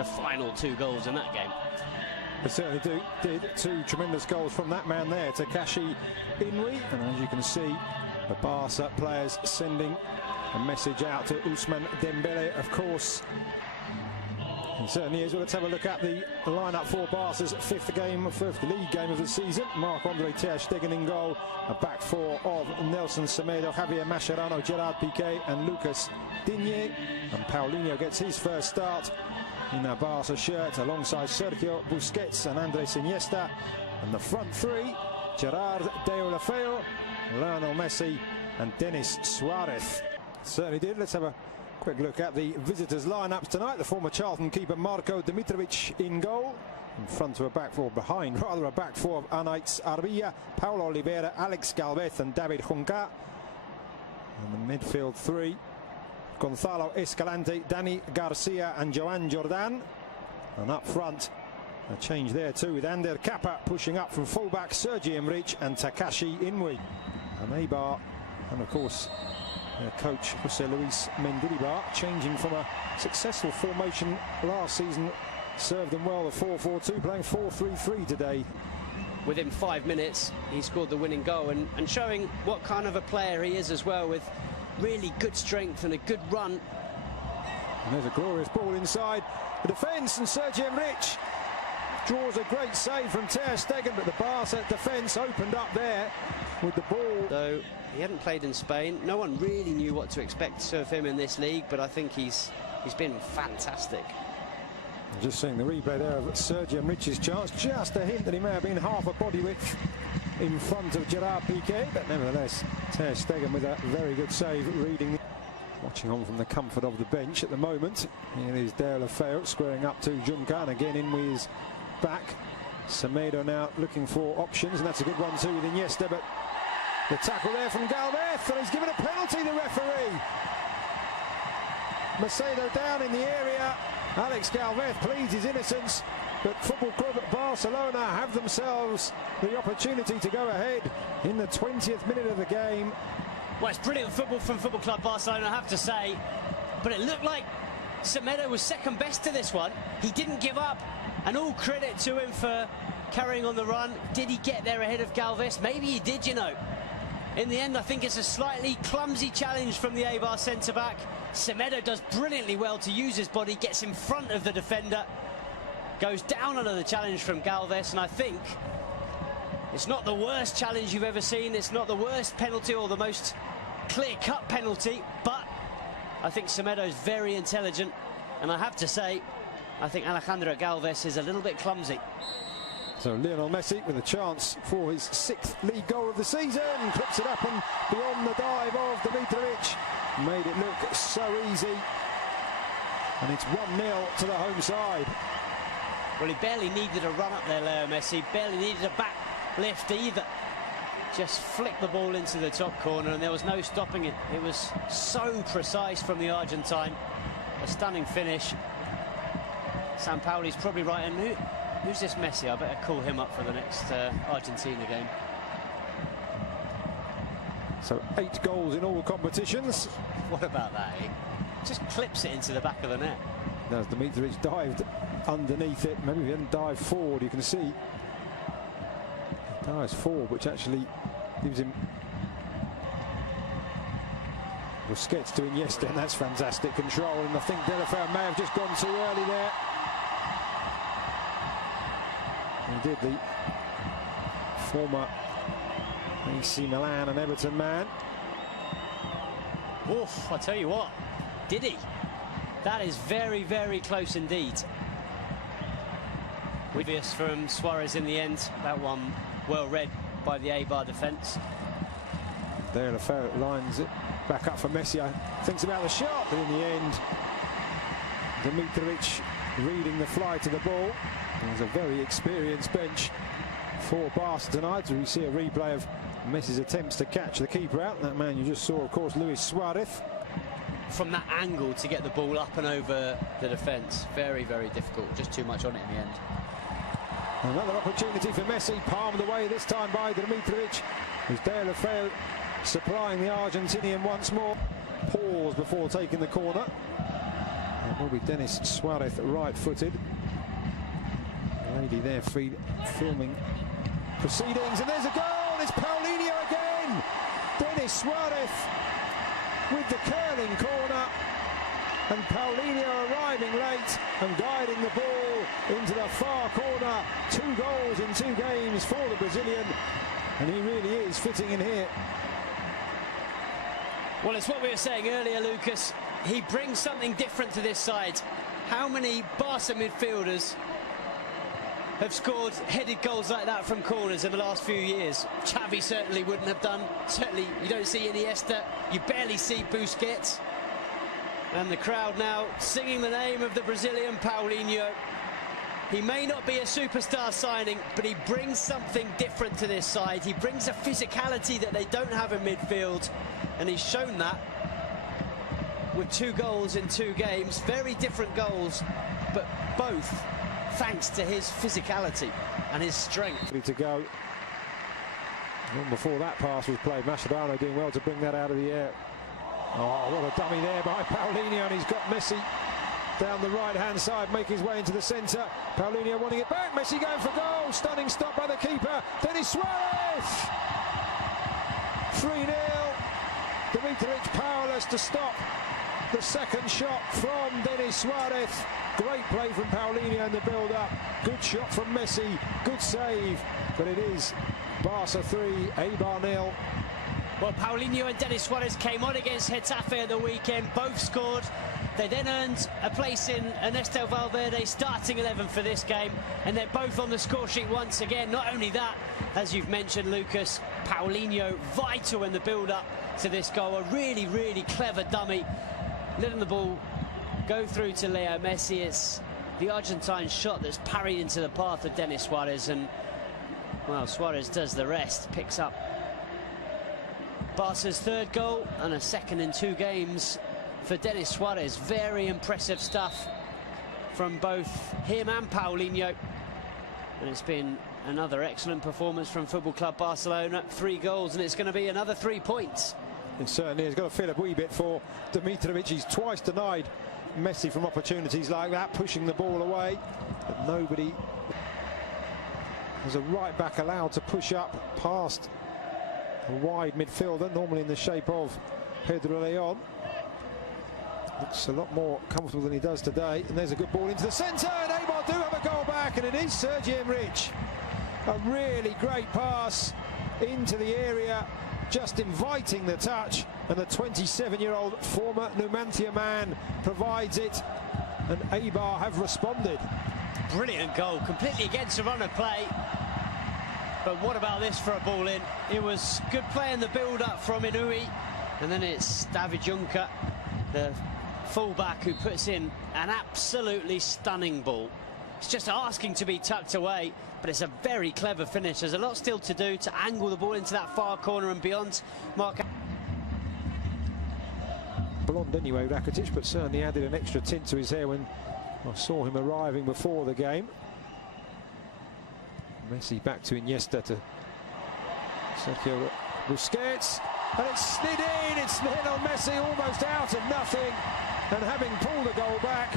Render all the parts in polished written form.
the final 2 goals in that game. They certainly did. 2 tremendous goals from that man there, Takashi Inui. And as you can see, the Barca players sending a message out to Ousmane Dembele, of course. It certainly is. Well, let's have a look at the lineup for Barca's fifth league game of the season. Marc-Andre ter Stegen in goal. A back 4 of Nelson Semedo, Javier Mascherano, Gerard Piqué and Lucas Digne. And Paulinho gets his first start in a Barca shirt alongside Sergio Busquets and Andres Iniesta. And the front 3, Gerard Deulofeu, Lionel Messi and Denis Suarez. Certainly did. Let's have a quick look at the visitors' lineups tonight. The former Charlton keeper Marko Dimitrovic in goal. In front of a back 4, behind rather a back 4 of Anaïs Arbilla, Paulo Oliveira, Alex Galvez and David Junca. And the midfield 3, Gonzalo Escalante, Dani Garcia and Joan Jordan. And up front, a change there too, with Ander Kappa pushing up from fullback, Sergi Emrich and Takashi Inui. And Eibar, and of course their coach Jose Luis Mendilibar, changing from a successful formation last season, served them well, the 4-4-2, playing 4-3-3 today. Within 5 minutes, he scored the winning goal and showing what kind of a player he is as well, with really good strength and a good run. And there's a glorious ball inside the defence, and Sergi Emrich draws a great save from ter Stegen, but the Barca defence opened up there with the ball. Though he hadn't played in Spain, no one really knew what to expect of him in this league, but I think he's been fantastic. Just seeing the replay there of Sergi Emrich's chance, just a hint that he may have been half a body width in front of Gerard Piqué, but nevertheless ter Stegen with a very good save, reading, watching on from the comfort of the bench at the moment. Here is Deulofeu squaring up to Junca, and again Inui is back. Semedo now looking for options, and that's a good one too with Iniesta, but the tackle there from Galvez, and he's given a penalty, the referee. Macedo down in the area. Alex Galvez pleads his innocence, but Football Club Barcelona have themselves the opportunity to go ahead in the 20th minute of the game. Well, it's brilliant football from Football Club Barcelona, I have to say, but it looked like Semedo was second best to this one. He didn't give up, and all credit to him for carrying on the run. Did he get there ahead of Galvez? Maybe he did, you know. In the end, I think it's a slightly clumsy challenge from the Eibar centre-back. Semedo does brilliantly well to use his body, gets in front of the defender, goes down under the challenge from Galvez, and I think it's not the worst challenge you've ever seen. It's not the worst penalty or the most clear-cut penalty, but I think Semedo's very intelligent, and I have to say, I think Alejandro Galvez is a little bit clumsy. So Lionel Messi with a chance for his 6th league goal of the season, clips it up and beyond the dive of Dimitrovic, made it look so easy, and it's 1-0 to the home side. Well, he barely needed a run up there, Leo Messi, barely needed a back lift either. Just flicked the ball into the top corner and there was no stopping it. It was so precise from the Argentine. A stunning finish. Sampaoli's probably right, and who's this Messi? I better call him up for the next Argentina game. So 8 goals in all competitions. What about that, eh? Just clips it into the back of the net. As Dimitrovic dived underneath it, maybe if he hadn't dived forward, you can see he dives forward, which actually gives him Busquets to Iniesta, and that's fantastic control, and I think Deulofeu may have just gone too early there. He did, the former AC Milan and Everton man. Oof, I tell you what, did he? That is very, very close indeed. Obvious from Suarez in the end. That one well read by the Eibar defence. Deulofeu lines it back up for Messi. Thinks about the shot, but in the end, Dimitrovic reading the fly to the ball. There's a very experienced bench for Barca tonight. We see a replay of Messi's attempts to catch the keeper out. That man you just saw, of course, Luis Suarez. From that angle to get the ball up and over the defence, very, very difficult. Just too much on it in the end. Another opportunity for Messi, palmed away this time by Dimitrovic. As Deulofeu supplying the Argentinian once more. Pause before taking the corner. It will be Denis Suarez, right-footed. The lady there filming proceedings, and there's a goal. It's Paulinho again. Denis Suarez with the curling corner, and Paulinho arriving late and guiding the ball into the far corner. 2 goals in 2 games for the Brazilian, and he really is fitting in here. Well, it's what we were saying earlier, Lucas. He brings something different to this side. How many Barca midfielders have scored headed goals like that from corners in the last few years? Xavi certainly wouldn't have done. Certainly you don't see Iniesta. You barely see Busquets. And the crowd now singing the name of the Brazilian Paulinho. He may not be a superstar signing, but he brings something different to this side. He brings a physicality that they don't have in midfield, and he's shown that with 2 goals in 2 games. Very different goals, but both thanks to his physicality and his strength. Ready to go. Long before that pass was played, Mascherano doing well to bring that out of the air. Oh, what a dummy there by Paulinho, and he's got Messi down the right-hand side, making his way into the centre. Paulinho wanting it back, Messi going for goal. Stunning stop by the keeper, Denis Suarez! 3-0. Dimitrovic powerless to stop the second shot from Denis Suarez. Great play from Paulinho in the build-up. Good shot from Messi, good save, but it is Barca 3, Eibar 0. Well, Paulinho and Denis Suarez came on against Getafe at the weekend, both scored. They then earned a place in Ernesto Valverde's starting 11 for this game, and they're both on the score sheet once again. Not only that, as you've mentioned, Lucas, Paulinho vital in the build-up to this goal. A really, really clever dummy, letting the ball go through to Leo Messi. It's the Argentine shot that's parried into the path of Denis Suarez, and, well, Suarez does the rest, picks up Barca's 3rd goal and a 2nd in 2 games for Denis Suarez. Very impressive stuff from both him and Paulinho, and it's been another excellent performance from Football Club Barcelona. 3 goals, and it's going to be another 3 points. It certainly has got to feel a wee bit for Dimitrovic. He's twice denied Messi from opportunities like that, pushing the ball away, but nobody. There's a right back allowed to push up past a wide midfielder, normally in the shape of Pedro Leon. Looks a lot more comfortable than he does today, and there's a good ball into the centre, and Eibar do have a goal back, and it is Sergi Enrich. A really great pass into the area, just inviting the touch, and the 27-year-old former Numancia man provides it, and Eibar have responded. Brilliant goal, completely against the run of play. But what about this for a ball in? It was good play in the build-up from Inui, and then it's David Juncker, the fullback, who puts in an absolutely stunning ball. It's just asking to be tucked away, but it's a very clever finish. There's a lot still to do to angle the ball into that far corner and beyond. Mark. Blonde anyway, Rakitic, but certainly added an extra tint to his hair when I saw him arriving before the game. Messi back to Iniesta, to Sergio Busquets, and it's slid in. It's Lionel Messi almost out of nothing, and having pulled the goal back,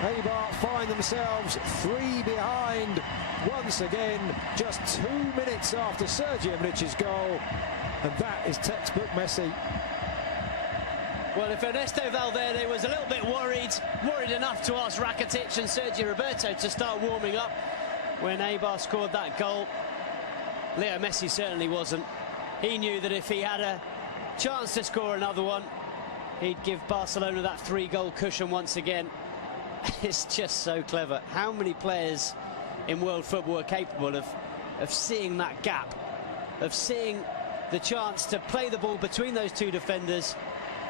Eibar find themselves 3 behind once again, just 2 minutes after Sergi Enrich's goal, and that is textbook Messi. Well, if Ernesto Valverde was a little bit worried enough to ask Rakitic and Sergio Roberto to start warming up when Eibar scored that goal, Leo Messi certainly wasn't. He knew that if he had a chance to score another one, he'd give Barcelona that 3-goal cushion once again. It's just so clever. How many players in world football are capable of seeing that gap, of seeing the chance to play the ball between those 2 defenders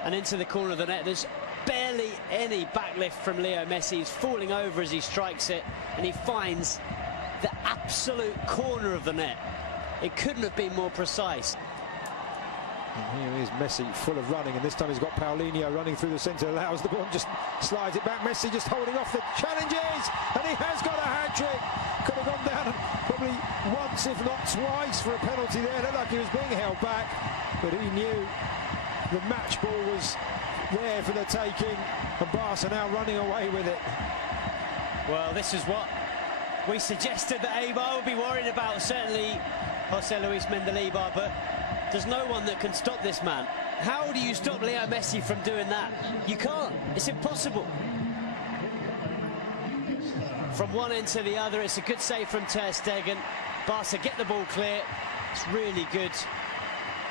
and into the corner of the net? There's barely any backlift from Leo Messi. He's falling over as he strikes it, and he finds the absolute corner of the net. It couldn't have been more precise. And here is Messi, full of running, and this time he's got Paulinho running through the centre, allows the ball, just slides it back. Messi just holding off the challenges, and he has got a hat-trick. Could have gone down probably once, if not twice, for a penalty there. Looked like he was being held back, but he knew the match ball was there for the taking, and Barca now running away with it. Well, this is what we suggested that Eibar would be worried about, certainly Jose Luis Mendilibar, but there's no one that can stop this man. How do you stop Leo Messi from doing that? You can't. It's impossible. From one end to the other, it's a good save from Ter Stegen. Barca get the ball clear. It's really good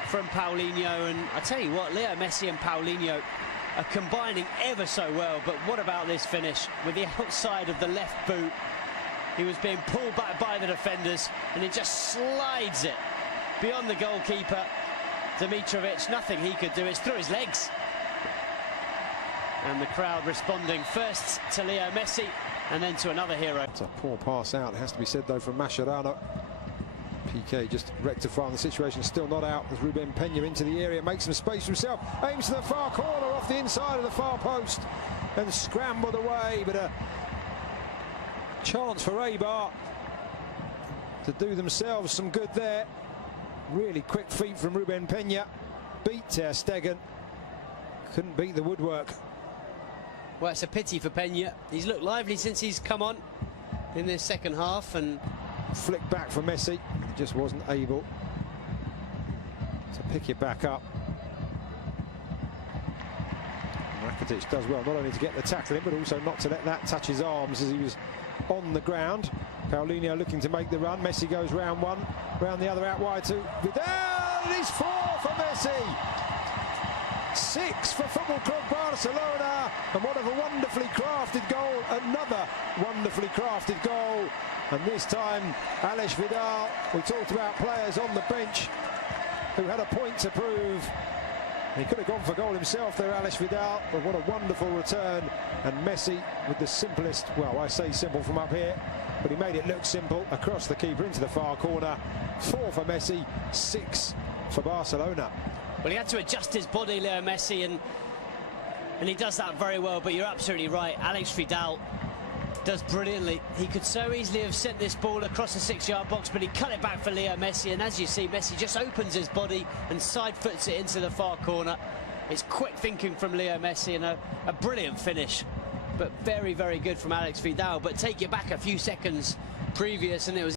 from Paulinho, and I tell you what, Leo Messi and Paulinho are combining ever so well. But what about this finish with the outside of the left boot? He was being pulled back by the defenders, and he just slides it beyond the goalkeeper, Dimitrovic. Nothing he could do. It's through his legs. And the crowd responding first to Leo Messi and then to another hero. It's a poor pass out, it has to be said though, from Mascherano. PK just rectifying the situation, still not out as Ruben Peña into the area, makes some space for himself, aims to the far corner off the inside of the far post and scrambled away, but a chance for Eibar to do themselves some good there. Really quick feet from Ruben Peña, beat Ter Stegen, couldn't beat the woodwork. Well, it's a pity for Peña. He's looked lively since he's come on in this second half, and flick back for Messi, he just wasn't able to pick it back up. Rakitic does well not only to get the tackle in, but also not to let that touch his arms as he was on the ground. Paulinho looking to make the run. Messi goes round one, round the other, out wide to Vidal. It is 4 for Messi. 6 for Football Club Barcelona, and what a wonderfully crafted goal, another wonderfully crafted goal, and this time Alex Vidal. We talked about players on the bench who had a point to prove. He could have gone for goal himself there, Alex Vidal, but what a wonderful return, and Messi with the simplest, well, I say simple from up here, but he made it look simple, across the keeper into the far corner. 4 for Messi, 6 for Barcelona. Well, he had to adjust his body, Leo Messi, and he does that very well. But you're absolutely right. Alex Vidal does brilliantly. He could so easily have sent this ball across the 6-yard box, but he cut it back for Leo Messi. And as you see, Messi just opens his body and side foots it into the far corner. It's quick thinking from Leo Messi, and a brilliant finish. But very, very good from Alex Vidal. But take it back a few seconds previous, and it was